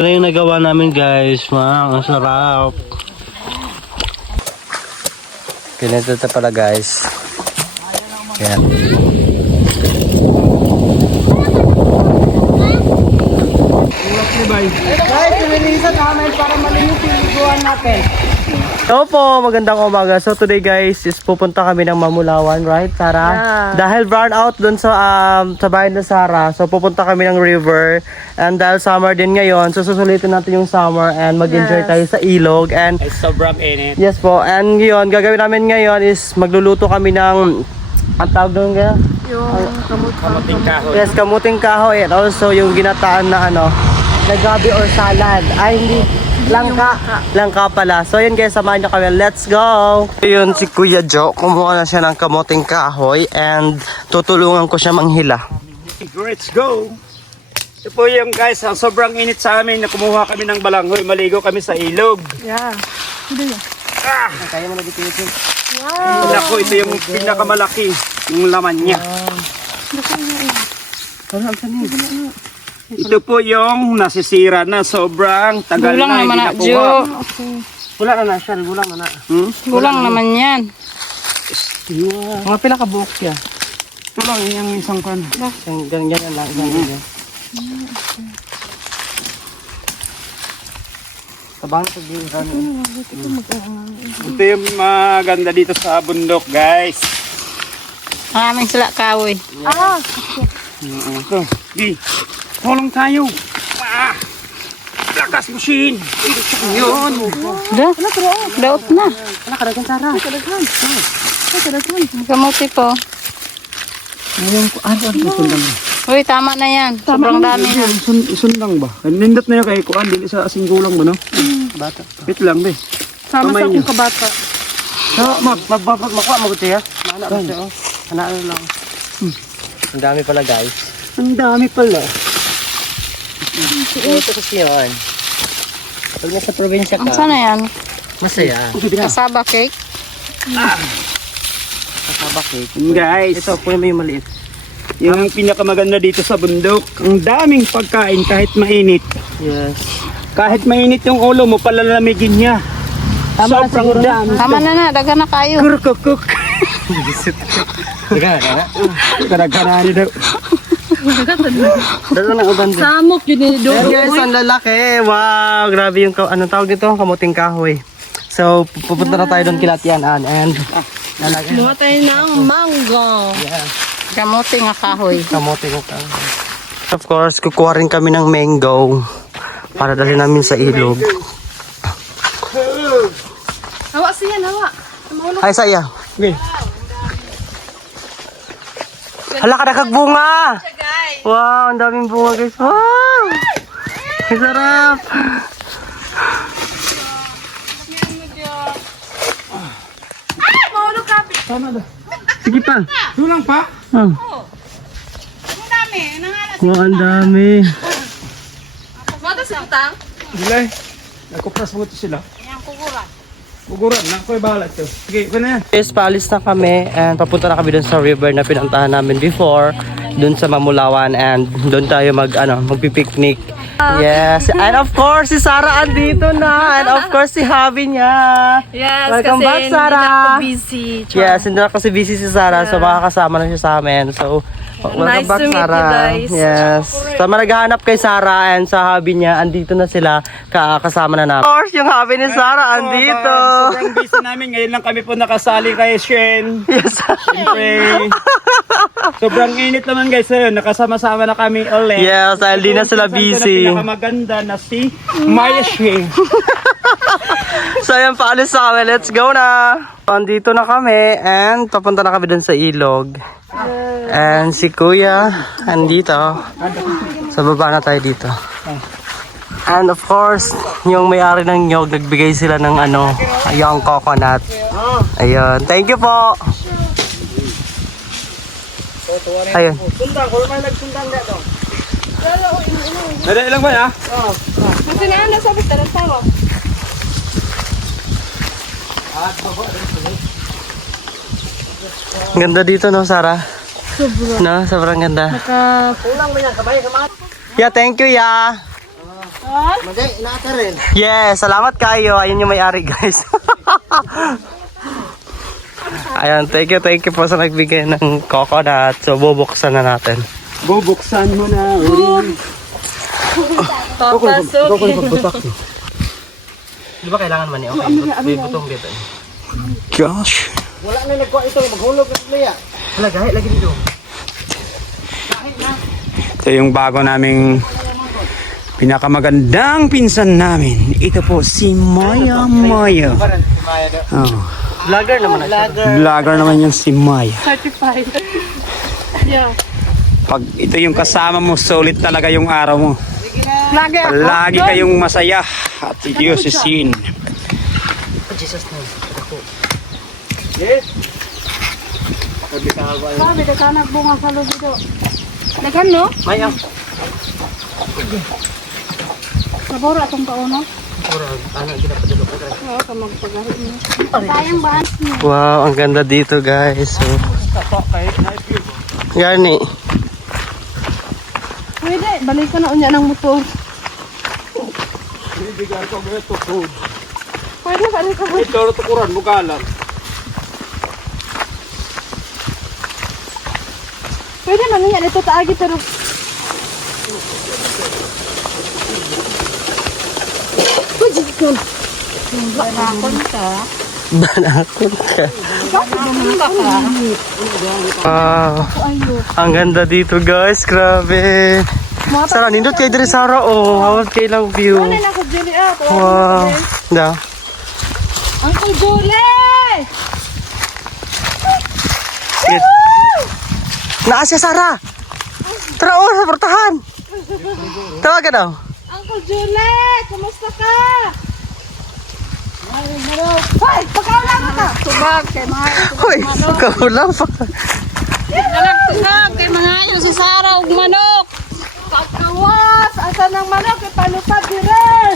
Ito na yung nagawa namin guys. Ang sarap. Ganito ito pala guys. Yan. Guys, pinilisan namin para malinis yung liguan natin. Hello po, magandang umaga. So today guys is pupunta kami ng Mamulawan, right Sarah? Yeah. Dahil burn out dun sa bahay na Sarah, so pupunta kami ng river. And dahil summer din ngayon, so susulitin natin yung summer and mag-enjoy tayo sa ilog. And Ay, sobrang init. yes po, and yun, gagawin namin ngayon is magluluto kami ng ang tawag doon kaya? Yung Kamuting kahoy. Yes, kamuting kahoy and also yung ginataan na na gabi or salad. Ay, hindi. Langka pala. So yun guys, samahan nyo kami. Let's go! Yun si Kuya Joe. Kumuha na siya ng kamuting kahoy and tutulungan ko siya manghila. Let's go! Ito po yung guys, sobrang init sa amin na kumuha kami ng balanghoy. Maligo kami sa ilog. yeah. Kaya mo na dito yun. Wow. Naku, ito yung pinakamalaki. Yung laman niya. Ito po yung nasisira na sobrang tagal Gulang na naman hindi na, nakuha. Jo. Wala na siya. Wala na. Gulang naman yan. Mga pila ka buhok siya. Ito lang yung isang kan. Ganyan lang. Ganyan. Tabang sa giran. Ito yung maganda dito sa bundok guys. Maraming sila kahoy. Ito. Di. Tulong tayo. Ah! Lakas mo sin. Yun. Daot na. Nakadagan Sarah. Kamuti po. Sundang. Uy, tama na yan. Sobrang dami na. Sundang ba? Nindot na yung kay Kuan. Dili sa asinggulang ba no? Bata. Wait lang be. Sama Kamay sa niyo. akong kabata. So, magmakuha mo ko siya. Anak lang. Ang dami pala guys. Ang dami pala. Ito kasi yun. Pag nasa probinsya Ang ka, sana yan? masaya. Kasaba cake? Kasaba cake. Guys, Ito, puno mo yung maliit. yung pinakamaganda dito sa bundok, ang daming pagkain kahit mainit. Yes. Kahit mainit yung ulo mo, palalamigin niya. Sobrang dami. Tama na, daga na kayo. Kukuk. Karagkarani daw. Dalo ng uban din. Samok yun ni Ayan guys, ang lalaki. Wow, grabe yung, anong tawag dito? Kamuting kahoy. So, pupunta na tayo doon kilatianan and lalaki. Mga tayo ng mango. Yeah. Kamuti nga kahoy. Kamuting kahoy. Of course, kukuha rin kami ng mango para dali namin sa ilog. Hawa siya, hawa. Ay, saya. Okay. Hala ka na kagbunga! Wow, ang daming bunga guys. Wow! Ang sarap! Sige pa. Tulang pa? Oh. Wow, ang dami. Mata sa utang? Dilay. Nakupras mo ito sila. Kuguran na. Ako'y bahala ito. Sige, ito na yan. Guys, paalis na kami and papunta na kami dun sa river na pinuntahan namin before, dun sa Mamulawan, and dun tayo magpipiknik. Yes, and of course si Sarah andito na, and of course si Javi niya. Yes, Welcome kasi back, hindi Sarah. na ako busy. Yes, hindi na kasi busy si Sarah, so makakasama na siya sa amin. So, welcome Nice back, to meet you Sarah. guys. Yes. So, naghahanap kay Sarah and sa hubby niya, andito na sila, kasama na namin. Of course, yung hubby ni Sarah andito. Sobrang busy namin. Ngayon lang kami po nakasali kay Shen. Yes. Siyempre. Sobrang init naman guys. Ayun, nakasama-sama na kami ulit. Yes, dahil di na sila busy. Na pinakamaganda na si Maya She. So ayan, paalis na kami. Let's go na. Andito na kami and papunta na kami dun sa ilog. And si Kuya andito. Sa baba na tayo dito. And of course, yung may-ari ng nyog, nagbigay sila ng yung coconut. Ayun. Thank you po. Ayun. Sundang, kung may nagsundang na ito. Dada ilang ba ya? Kasi na ano sabi talaga tayo. Ganda dito no, Sarah? No, sobrang ganda. Yeah, thank you, ya. Yes, salamat kayo. Ayun yung may-ari, guys. Ayan, thank you po sa nagbigay ng coconut. So, bubuksan na natin. Bubuksan mo na. Di ba kailangan man eh? Okay, may butong dito. Gosh. Wala na nagkuha ito. Maghulog na sila. Hala, gahit lagi dito. Ito yung bago naming pinakamagandang pinsan namin. Ito po si Maya Maya. Oh. Vlogger naman na siya. Vlogger naman yung si Maya. Certified. Yeah. Pag ito yung kasama mo, solid talaga yung araw mo. Lagi ako. Lagi kayong masaya at Diyos isin. Jesus name. Yes. Sabi, nagkanak bunga sa loob dito. Nagkan, no? Maya. Nabura itong kauna. Ano, ginapadalo ko. Oo, kamagpagahit niya. Tayang bahan niya. Wow, ang ganda dito, guys. So, Garni. Pwede, balik ka na unya ng motor. Pwede, balik ka. Ito, tukuran, bukalan. Pwede man yan, ito taagi pero... Bakon ka. Banakot ka. Wow. Ang ganda dito, guys. Grabe. Sara, nindot kay Dre Sara. Oh, hawag kay lang view. Ano na ako, Julie? Ah, Wow. Da. Uncle Julie! Shit. Naa siya, Sara. Tara, oh, saportahan. Tawagan daw. Uncle Julie! Kumusta ka? Hoy! Pagkaulang ka! Tubag kay mga Hoy, kaulang pa ka. tubag kay mga ayo si Sara ug manok. Pagkawas! Asa ng manok? Ipalupad dire!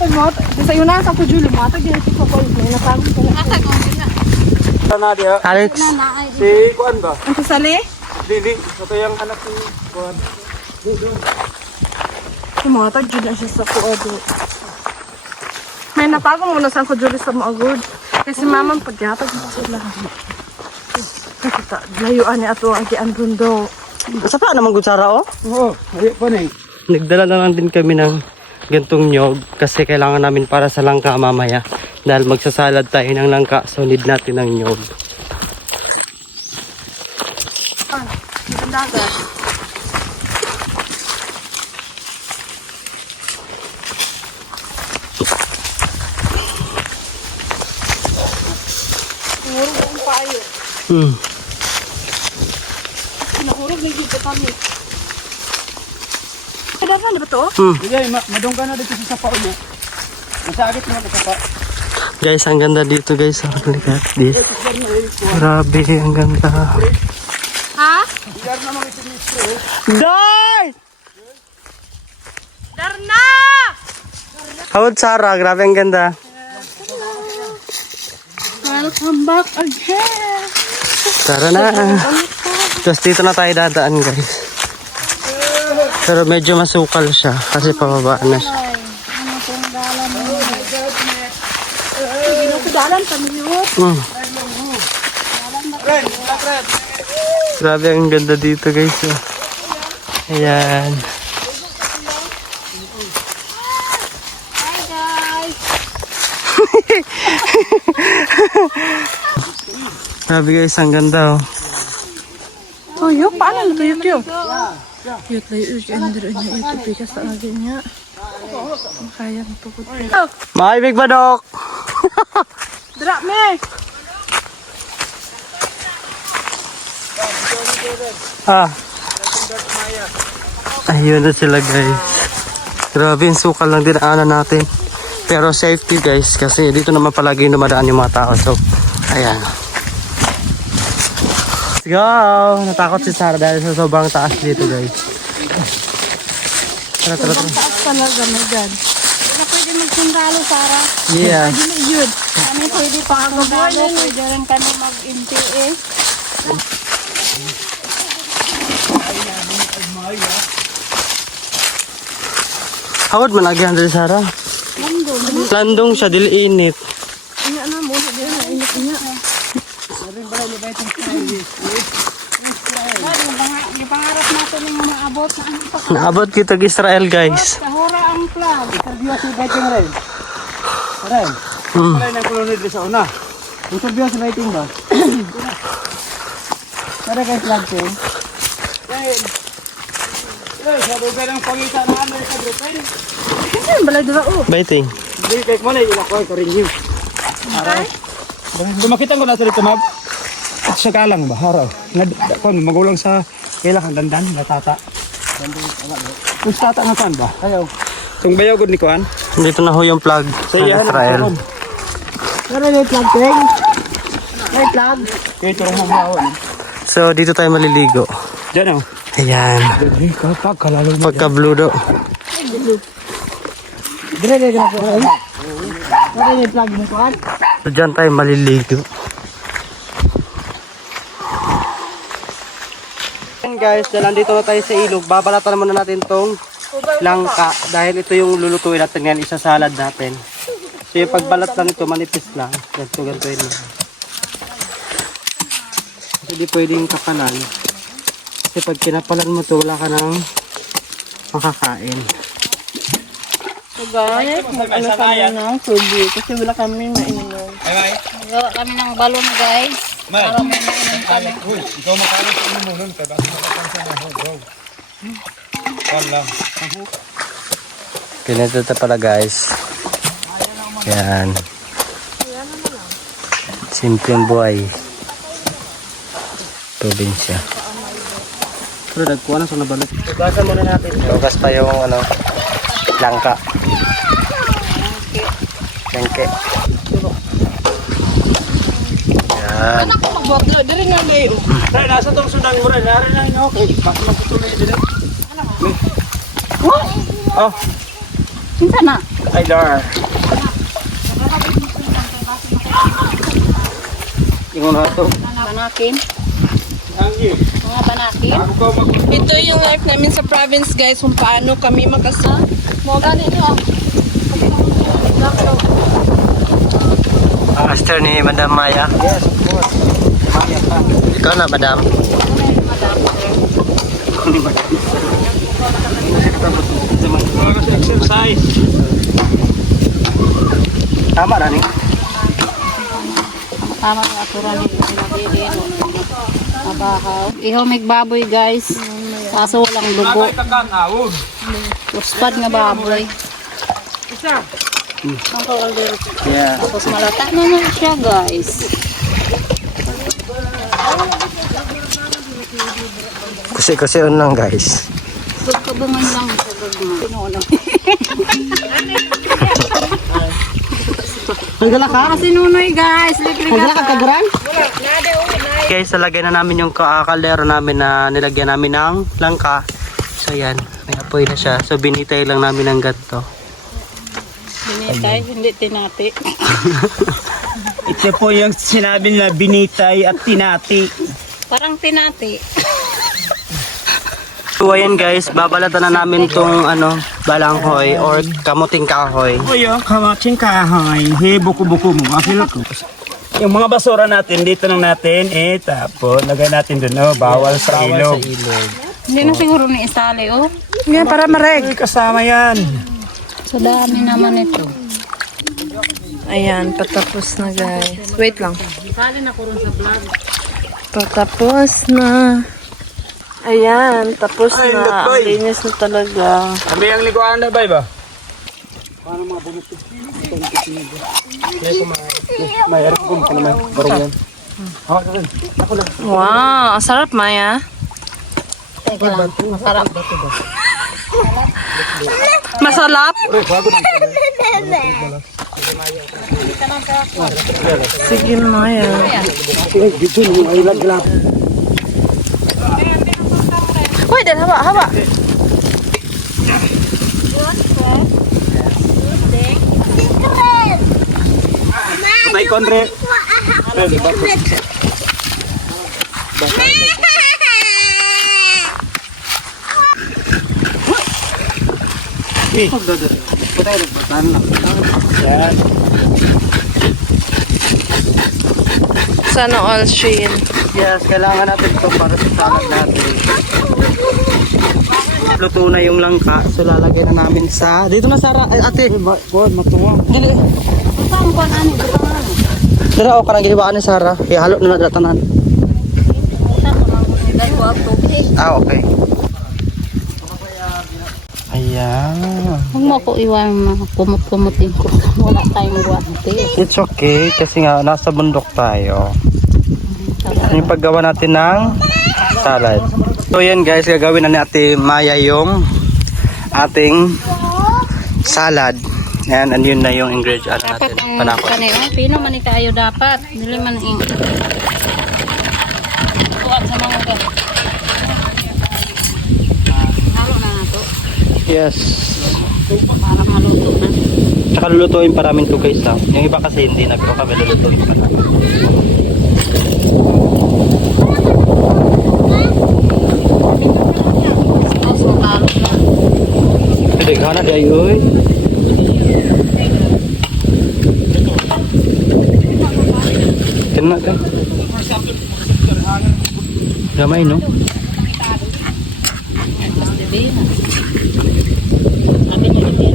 Ay, mo, sa iyo na sa ko, Julie. Matag din ito ko. May natagong ko na. Matag ko na. Nadia, Alex. si Kuan ba? Ang kasali? Dili, ito yung anak ni Kuan. Tumatag dyan na siya sa kuado. May napagong muna sa ko, Julie, sa maagod. Kasi mamang pagyatag na sila. Nakita, layuan niya ato ang kiandun daw. Sa pa naman, Sara, oh. Oo, ayun pa na eh. Nagdala na lang din kami ng gantong nyog kasi kailangan namin para sa langka mamaya. Dahil magsasalad tayo ng langka, so need natin ng nyog. Dagat. Nahurog ang payo. Nahurog ng dito kami. Ada na ba to? Hindi, madong ka na dito sa sapa niya. Masakit mo na sapa. Guys, ang ganda dito, guys. Look at this. Grabe, ang ganda. Ha? Day! Darna! Howard Sara, grabe ang ganda. Welcome back again. Tara na. Tapos dito na tayo dadaan, guys. Pero medyo masukal siya kasi pababaan na siya. Dalan pamiliyot. Grabe ang ganda dito, guys. Oh. Ayan. Hi guys. Grabe, guys, ang ganda. Oh. Oh, yuk, paano na yuk yuk? Yuk tayo yuk under niya ito pikas sa agin niya. Kaya nito ko. Maibig ba, Dok? Dra me. Ah. Ayun na sila, guys. Grabe, yung sukal lang dinaanan natin. Pero safety, guys, kasi dito naman palagi dumadaan yung mga tao. So, ayan. Let's go! Natakot si Sarah dahil sa sobrang taas dito, guys. Tara, tara, tara. Taas talaga na dyan. Wala pwede magsundalo, Sarah. Yeah. Pwede na yun. Kami pwede pangagalo, pwede rin kami mag-NPA. Hawad man agihan dali Sarah. Landong siya dili init. Inya na mo, sabi na init niya. Ipangarap natin yung mga abot na ano pa. Naabot kita kay Israel guys. Kahura ang flag. Interview si Beting rin. Ren. Wala nang kulunod sa una. Interview si Beting ba? Para kay flag ko. Sa lugar ng pangita ng Amerika Grupen. Kasi balay dira oh. Baiting. Hindi kay mo na ilakoy ko rin yun. Aray. Dumakita ko na sa rito mag. At siya kalang ba? Haraw. Magulang sa kailangan dandan. Natata. Kung tata nga saan ba? Ayaw. Kung bayaw gud ni Kuan. Dito na ho yung flag Sa ng iyan. Israel. Ano yung flag thing? May flag. Ito rin mamawan. So dito tayo maliligo. Diyan o. Ayan. Kapag kalalo mo. Pagka blue do. Dire na ko. Ano yung flag mo Kuan? So dyan tayo maliligo. Ayan guys, dahil nandito na tayo sa ilog, babalatan muna natin tong langka. Dahil ito yung lulutuin natin yan, isasalad natin. So yung pagbalat lang ito, manipis lang. Ganito yun. Hindi pwedeng kapalan. Kasi pag kinapalan mo ito, wala ka nang makakain. So guys, mag-ano kami ng subi kasi wala kami mainom. Gawa kami ng balon guys. Para may mainom kami. Uy, ikaw makalit sa mo nun. Kaya bakit makapansa na ho, Kuan lang. Ganito ito pala guys. Yan. Simpleng buhay. Probinsya. Pero nagkuha na sa nabalot. Ugasan muna natin. Ugas pa yung ano, langka. Langke. Yan. Ako magbuhat diri nga gayo. Dahil nasa tong sudan mo rin. Nari na yun, okay. Bakit magputuloy din? Oh, Sinta na. ay dar. Ingon na ito. Banakin. Ang yun. Mga banakin. Ako ko mag... Ito yung life namin sa province guys, kung paano kami magkasa. Mo gani nyo. Master ni Madam Maya. Yes, of course. Maya pa. Ikaw na, Madam. Mga kasi exercise. Tama na ni. Tama ang aturan ni Pinadidin. Mabahaw. Ihaw may baboy guys. Kaso walang dugo. Agay kakangawod. Uspad nga baboy. Ang kawalder. Yeah. Tapos malata naman siya guys. Kasi lang guys. Kabangan lang sa gagma. Pinuno. Nagdala ka? Kasi nunoy guys. Nagdala ka kaguran? Guys, nalagay na namin yung kaldero namin na nilagyan namin ng langka. So yan, may apoy na siya. So binitay lang namin ng ganito. Binitay, hindi tinati. Ito po yung sinabi na binitay at tinati. Parang tinati. So ayan guys, babalatan na namin tong ano, balanghoy or kamuting kahoy. O yung kamating kahoy. Hey, buko-buko mo. Afil ko. Yung mga basura natin, dito lang natin. Tapos, lagay natin dun. Oh, bawal sa ilog. Hindi na siguro ni isali oh. Nga para mareg. Ay, kasama yan. Sa dami naman ito. Ayan, patapos na guys. Wait lang. Isali na ko rin sa vlog. Patapos na. Ayan, tapos Ay, na. natoy. Ang linis na talaga. Kami ang liguan na ba ba? May air ko ka naman. Barong yan. Ako lang. Wow, ang sarap Maya. Teka lang, masarap. Masalap? Sige Maya. Uy, dan haba. May kontre. Yan. Sana all Shein. Yes, kailangan natin ito para sa salad natin. Luto na yung langka. So lalagay na namin sa... Dito na Sara. Ay, ate. God, matuwang. Gili. Saan ko ano? Di ba ano? Dara o kanang gihibaan ni Sara. Ihalo na nadatanan. Saan ko lang gusto ko ang tubig. Ah, okay. Ayan. Huwag mo ko iwan na kumot-kumutin ko. Wala tayong guwante. It's okay kasi nga nasa bundok tayo. Yung paggawa natin ng salad. So yan guys, gagawin na ni Ate Maya yung ating salad. Ayan, and yun na yung ingredient Dapat natin. ang Panakot. kanina. Pino man kayo dapat. Dili man ang... Tuwag sa mga ka. Halo na na to. Yes. Para maluto na. Tsaka lulutuin pa namin to guys ha. Yung iba kasi hindi na pero kami lulutuin pa namin. So, halo na. Pwede ka na di ayoy. Kena ka. Gamay no? Sabi na. Sabi niya din.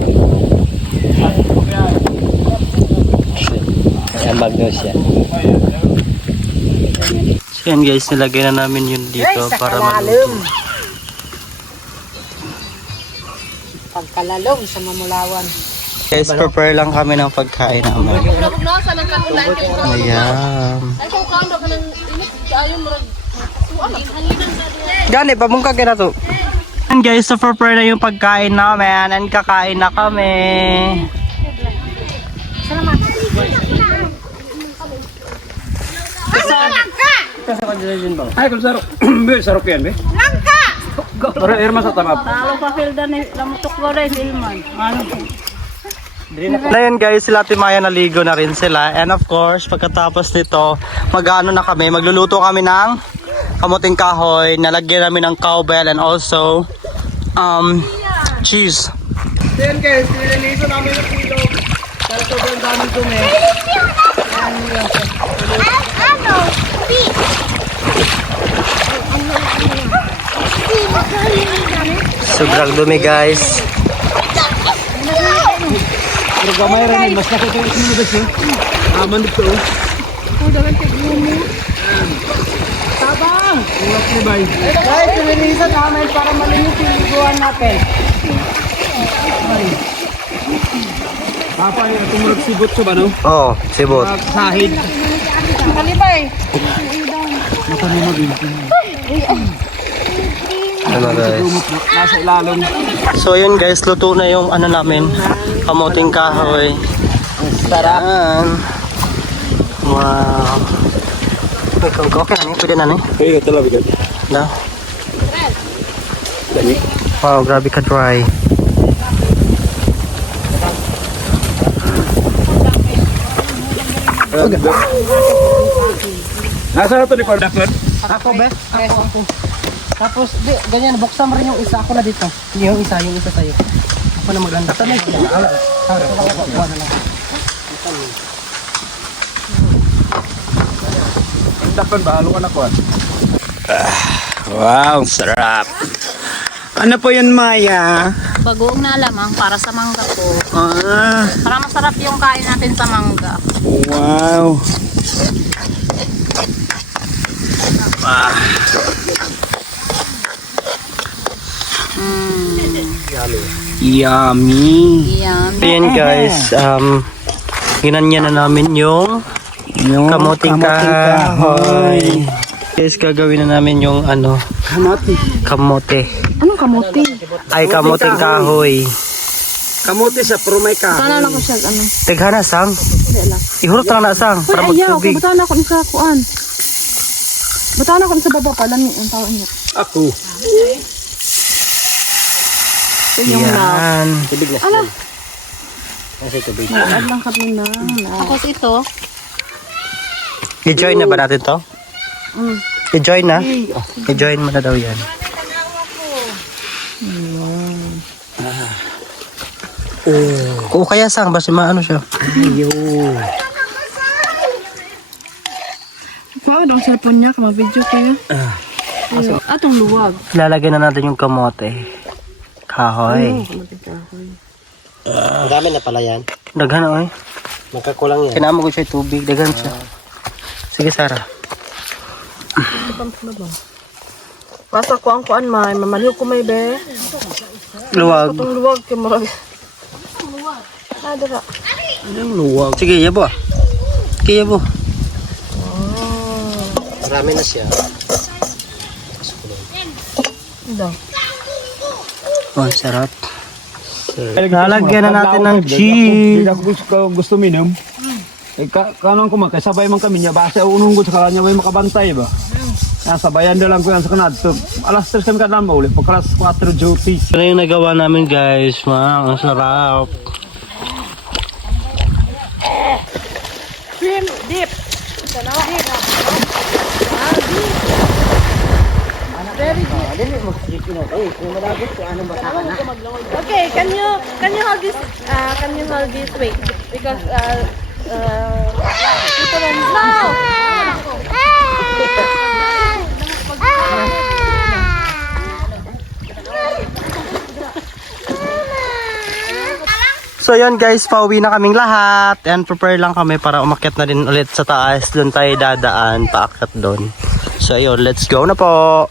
Ayan, bagnos yan. So yan guys, nilagay na namin yun dito para maluto. Pagkalalong sa mamulawan. Guys, prepare lang kami ng pagkain namin. Ayan. Gani, pabungka ka na to. And guys, so prepare na yung pagkain namin and kakain na kami. Ay, kung sarap. Sarap yan, be. Langka! Pero irma sa tamap. Talo pa filda ni lamutok ko rin ilman. Ano po? Ngayon guys, sila Ate Maya naligo na rin sila. And of course, pagkatapos nito, mag-ano na kami, magluluto kami ng kamuting kahoy, nalagyan namin ng cowbell and also cheese. Then guys, nililigo namin yung ilog. Dahil sobrang daming dumi. Sobrang dumi guys. Pero gamay rin, mas nakita yung isinubas eh. Aman dito. Tabang! Uwak ni bay. Guys, nililisan namin para malinis yung liguan natin. Papa, yung tumurag sibot sa ba, no? Oo, sibot. Sahid. Kalibay. Matanimag yun. Ano guys? Nasa ilalong. So yun guys, luto na yung ano namin, kamuting kahoy. Sarap. Wow. Okay na ni, pwede na ni. Kaya ito lang, bigat. No? Wow, grabe ka dry. Nasa na ito ni Pardaklan? Ako be? Ako. Tapos, di, ganyan, buksan mo rin yung isa. Ako na dito. Yung isa sa'yo. Ako na maglanda. Tanay ko na. Kuha na lang. Pardaklan ba? Halo ka na ko. Wow, sarap. Ano po yun, Maya? Bagoong na lamang para sa mangga po. Ah, Para masarap yung kain natin sa mangga. wow. Yummy. Yan. Ayan guys, ginanya na namin yung Yung kamuting kahoy. Guys, gagawin na namin yung ano, kamote. Anong kamuti? Ay, kamuting kahoy. Kamuti sa pero may kahoy. Sana na ko siya, ano? Teghana sang. Ihurot lang na sang para Ay, ayaw. magtubig. Bataan ako sa kuan. Bataan ako sa baba pala ang tao niya. Ako. Yan. Ala. Kasi tubig. Aad lang kami na. Tapos ito, I-join na ba natin to? Mm. I-join na? I-join mo na daw yan. O kaya sang, basta maano siya. Ayo. Pagod ang cellphone niya, kamag-video kayo. Atong luwag. Lalagyan na natin yung kamote. Kahoy. Ang dami na pala yan. Daghan oy. Magkakulang yan. Kinama ko siya tubig, daghan siya. Sige, Sarah. Basta ko ang kuan may mamaliw ko may be. Luwag. Atong luwag kay murag. Dara. Anong luwag? Sige, yabo. Sige, yabo. Marami na siya. Daw. Oh, sarap. Lalagyan na natin ng cheese. Hindi ako gusto minum. Eh, kanong ko man, kay sabay man kami niya, basta unong ko sa kanya, may makabantay ba? Sabayan na lang ko yan sa kanad. So, alas 3 kami kadaan ba ulit, pagka alas 4 duty. Ito na yung nagawa namin, guys. Ang sarap. Shrimp dip. Okay, can you hold this wait because people don't know. So yun guys, pauwi na kaming lahat and prepare lang kami para umakyat na din ulit sa taas. Doon tayo dadaan, paakyat doon. So yun, let's go na po!